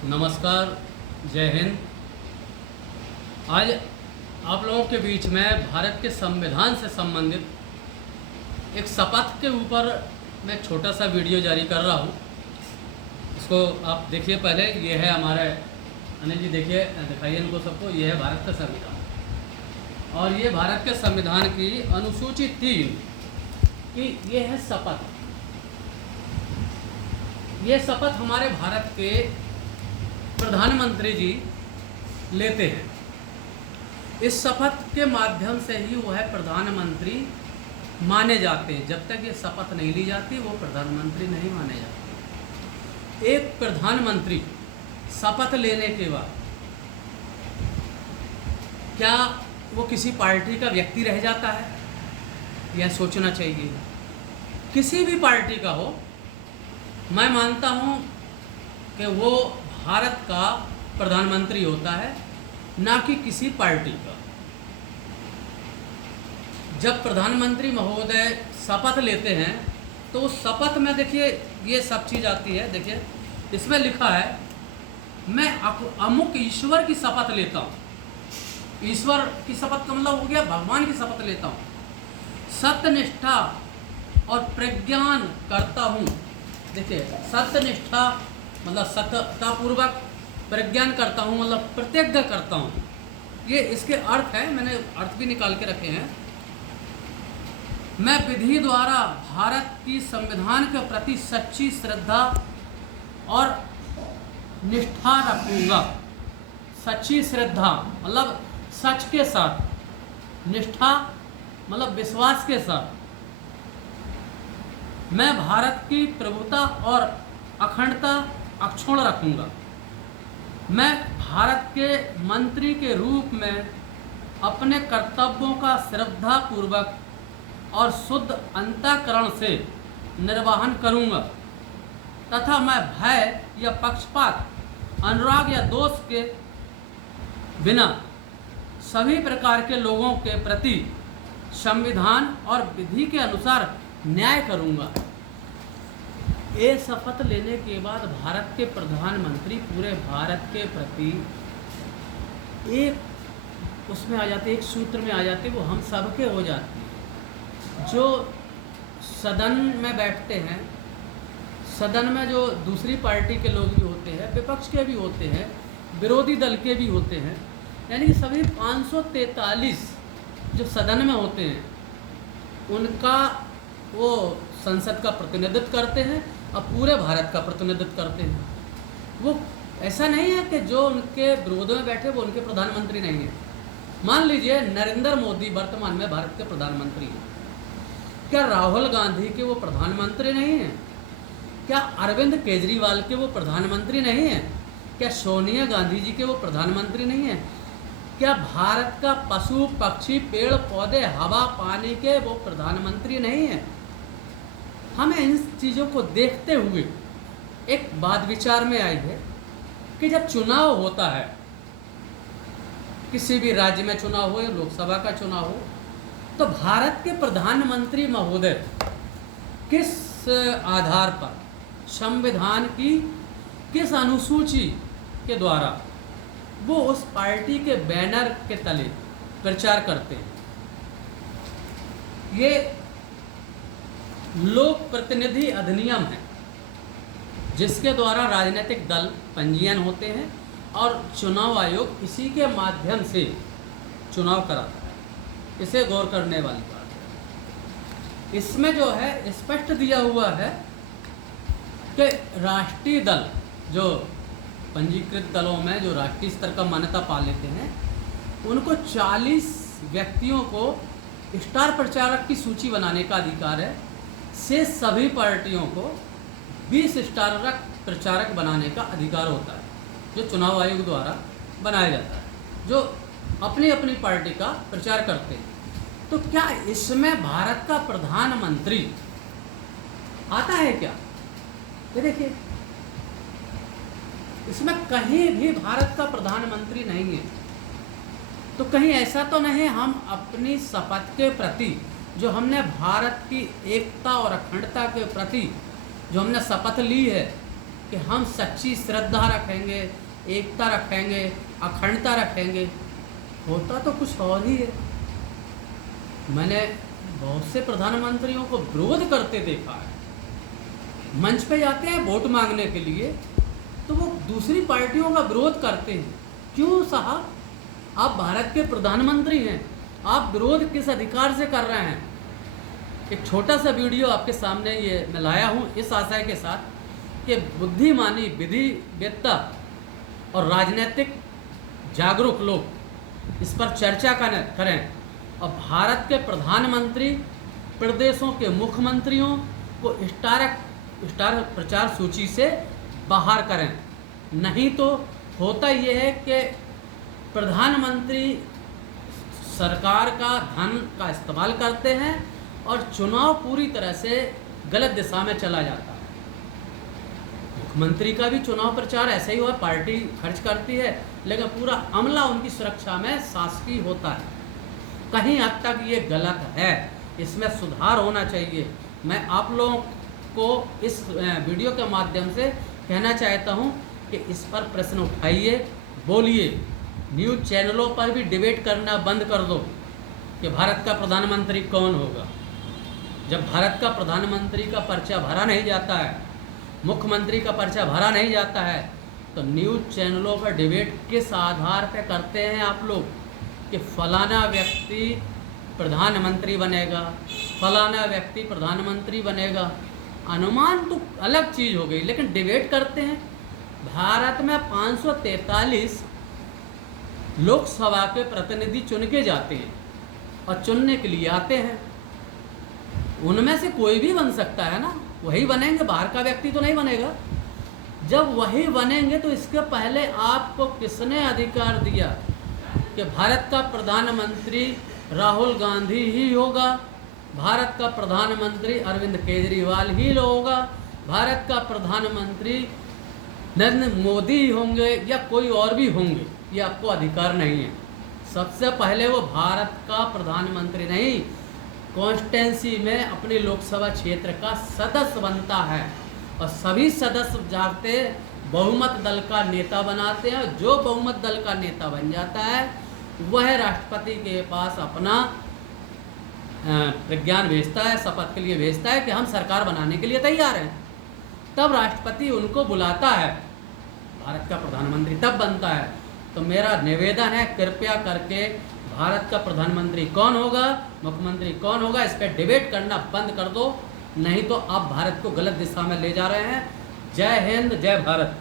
नमस्कार, जय हिंद। आज आप लोगों के बीच में भारत के संविधान से संबंधित एक शपथ के ऊपर मैं एक छोटा सा वीडियो जारी कर रहा हूँ। इसको आप देखिए। पहले ये है हमारे अनिल जी, देखिए, दिखाइए इनको सबको। ये है भारत का संविधान और ये भारत के संविधान की अनुसूची 3 की ये है शपथ। ये शपथ हमारे भारत के प्रधानमंत्री जी लेते हैं। इस शपथ के माध्यम से ही वो है प्रधानमंत्री माने जाते हैं। जब तक ये शपथ नहीं ली जाती वो प्रधानमंत्री नहीं माने जाते। एक प्रधानमंत्री शपथ लेने के बाद क्या वो किसी पार्टी का व्यक्ति रह जाता है? यह सोचना चाहिए। किसी भी पार्टी का हो, मैं मानता हूँ कि वो भारत का प्रधानमंत्री होता है, ना कि किसी पार्टी का। जब प्रधानमंत्री महोदय शपथ लेते हैं तो उस शपथ में देखिए ये सब चीज़ आती है। देखिए इसमें लिखा है, मैं अमुक ईश्वर की शपथ लेता हूँ। ईश्वर की शपथ का मतलब हो गया भगवान की शपथ लेता हूँ। सत्यनिष्ठा और प्रज्ञान करता हूँ। देखिए सत्यनिष्ठा मतलब सत्यतापूर्वक, प्रज्ञान करता हूँ मतलब प्रतिज्ञा करता हूँ। ये इसके अर्थ है, मैंने अर्थ भी निकाल के रखे हैं। मैं विधि द्वारा भारत की संविधान के प्रति सच्ची श्रद्धा और निष्ठा रखूँगा। सच्ची श्रद्धा मतलब सच के साथ, निष्ठा मतलब विश्वास के साथ मैं भारत की प्रभुता और अखंडता अक्षुण्ण रखूँगा। मैं भारत के मंत्री के रूप में अपने कर्तव्यों का श्रद्धापूर्वक और शुद्ध अंतःकरण से निर्वहन करूँगा तथा मैं भय या पक्षपात, अनुराग या दोष के बिना सभी प्रकार के लोगों के प्रति संविधान और विधि के अनुसार न्याय करूँगा। ये शपथ लेने के बाद भारत के प्रधानमंत्री पूरे भारत के प्रति एक उसमें आ जाते, एक सूत्र में आ जाते, वो हम सबके हो जाती है। जो सदन में बैठते हैं, सदन में जो दूसरी पार्टी के लोग भी होते हैं, विपक्ष के भी होते हैं, विरोधी दल के भी होते हैं, यानी कि सभी 543 जो सदन में होते हैं उनका वो संसद का प्रतिनिधित्व करते हैं और पूरे भारत का प्रतिनिधित्व करते हैं। वो ऐसा नहीं है कि जो उनके विरोध में बैठे वो उनके प्रधानमंत्री नहीं हैं। मान लीजिए नरेंद्र मोदी वर्तमान में भारत के प्रधानमंत्री हैं, क्या राहुल गांधी के वो प्रधानमंत्री नहीं हैं? क्या अरविंद केजरीवाल के वो प्रधानमंत्री नहीं हैं? क्या सोनिया गांधी जी के वो प्रधानमंत्री नहीं हैं? क्या भारत का पशु पक्षी पेड़ पौधे हवा पानी के वो प्रधानमंत्री नहीं हैं? हमें इन चीज़ों को देखते हुए एक बात विचार में आई है कि जब चुनाव होता है, किसी भी राज्य में चुनाव हो या लोकसभा का चुनाव हो, तो भारत के प्रधानमंत्री महोदय किस आधार पर, संविधान की किस अनुसूची के द्वारा वो उस पार्टी के बैनर के तले प्रचार करते हैं। ये लोक प्रतिनिधि अधिनियम है जिसके द्वारा राजनीतिक दल पंजीयन होते हैं और चुनाव आयोग इसी के माध्यम से चुनाव कराता है। इसे गौर करने वाली बात है। इसमें जो है स्पष्ट दिया हुआ है कि राष्ट्रीय दल, जो पंजीकृत दलों में जो राष्ट्रीय स्तर का मान्यता पा लेते हैं, उनको 40 व्यक्तियों को स्टार प्रचारक की सूची बनाने का अधिकार है। से सभी पार्टियों को 20 स्टार प्रचारक बनाने का अधिकार होता है, जो चुनाव आयोग द्वारा बनाया जाता है, जो अपनी अपनी पार्टी का प्रचार करते हैं। तो क्या इसमें भारत का प्रधानमंत्री आता है क्या? ये देखिए, इसमें कहीं भी भारत का प्रधानमंत्री नहीं है। तो कहीं ऐसा तो नहीं हम अपनी शपथ के प्रति, जो हमने भारत की एकता और अखंडता के प्रति जो हमने शपथ ली है, कि हम सच्ची श्रद्धा रखेंगे, एकता रखेंगे, अखंडता रखेंगे, होता तो कुछ और ही है। मैंने बहुत से प्रधानमंत्रियों को विरोध करते देखा है। मंच पे जाते हैं वोट मांगने के लिए तो वो दूसरी पार्टियों का विरोध करते हैं। क्यों साहब, आप भारत के प्रधानमंत्री हैं, आप विरोध किस अधिकार से कर रहे हैं? एक छोटा सा वीडियो आपके सामने ये मैं लाया हूँ इस आशय के साथ कि बुद्धिमानी, विधिवेत्ता और राजनीतिक जागरूक लोग इस पर चर्चा करें और भारत के प्रधानमंत्री प्रदेशों के मुख्यमंत्रियों को स्टार प्रचार सूची से बाहर करें। नहीं तो होता यह है कि प्रधानमंत्री सरकार का धन का इस्तेमाल करते हैं और चुनाव पूरी तरह से गलत दिशा में चला जाता है। मुख्यमंत्री का भी चुनाव प्रचार ऐसे ही हुआ, पार्टी खर्च करती है लेकिन पूरा अमला उनकी सुरक्षा में शासकीय होता है। कहीं हद तक ये गलत है, इसमें सुधार होना चाहिए। मैं आप लोगों को इस वीडियो के माध्यम से कहना चाहता हूँ कि इस पर प्रश्न उठाइए, बोलिए। न्यूज़ चैनलों पर भी डिबेट करना बंद कर दो कि भारत का प्रधानमंत्री कौन होगा। जब भारत का प्रधानमंत्री का पर्चा भरा नहीं जाता है, मुख्यमंत्री का पर्चा भरा नहीं जाता है, तो न्यूज़ चैनलों पर डिबेट किस आधार पर करते हैं आप लोग कि फलाना व्यक्ति प्रधानमंत्री बनेगा, फलाना व्यक्ति प्रधानमंत्री बनेगा। अनुमान तो अलग चीज़ हो गई, लेकिन डिबेट करते हैं। भारत में 543 लोकसभा के प्रतिनिधि चुन के जाते हैं और चुनने के लिए आते हैं। उनमें से कोई भी बन सकता है ना, वही बनेंगे, बाहर का व्यक्ति तो नहीं बनेगा। जब वही बनेंगे तो इसके पहले आपको किसने अधिकार दिया कि भारत का प्रधानमंत्री राहुल गांधी ही होगा, भारत का प्रधानमंत्री अरविंद केजरीवाल ही होगा, भारत का प्रधानमंत्री नरेंद्र मोदी होंगे या कोई और भी होंगे? ये आपको अधिकार नहीं है। सबसे पहले वो भारत का प्रधानमंत्री नहीं, कॉन्स्टिट्यूंसी में अपने लोकसभा क्षेत्र का सदस्य बनता है और सभी सदस्य जाते बहुमत दल का नेता बनाते हैं। जो बहुमत दल का नेता बन जाता है वह राष्ट्रपति के पास अपना प्रज्ञान भेजता है, शपथ के लिए भेजता है कि हम सरकार बनाने के लिए तैयार हैं। तब राष्ट्रपति उनको बुलाता है, भारत का प्रधानमंत्री तब बनता है। तो मेरा निवेदन है, कृपया करके भारत का प्रधानमंत्री कौन होगा, मुख्यमंत्री कौन होगा, इस पर डिबेट करना बंद कर दो, नहीं तो आप भारत को गलत दिशा में ले जा रहे हैं। जय हिंद, जय भारत।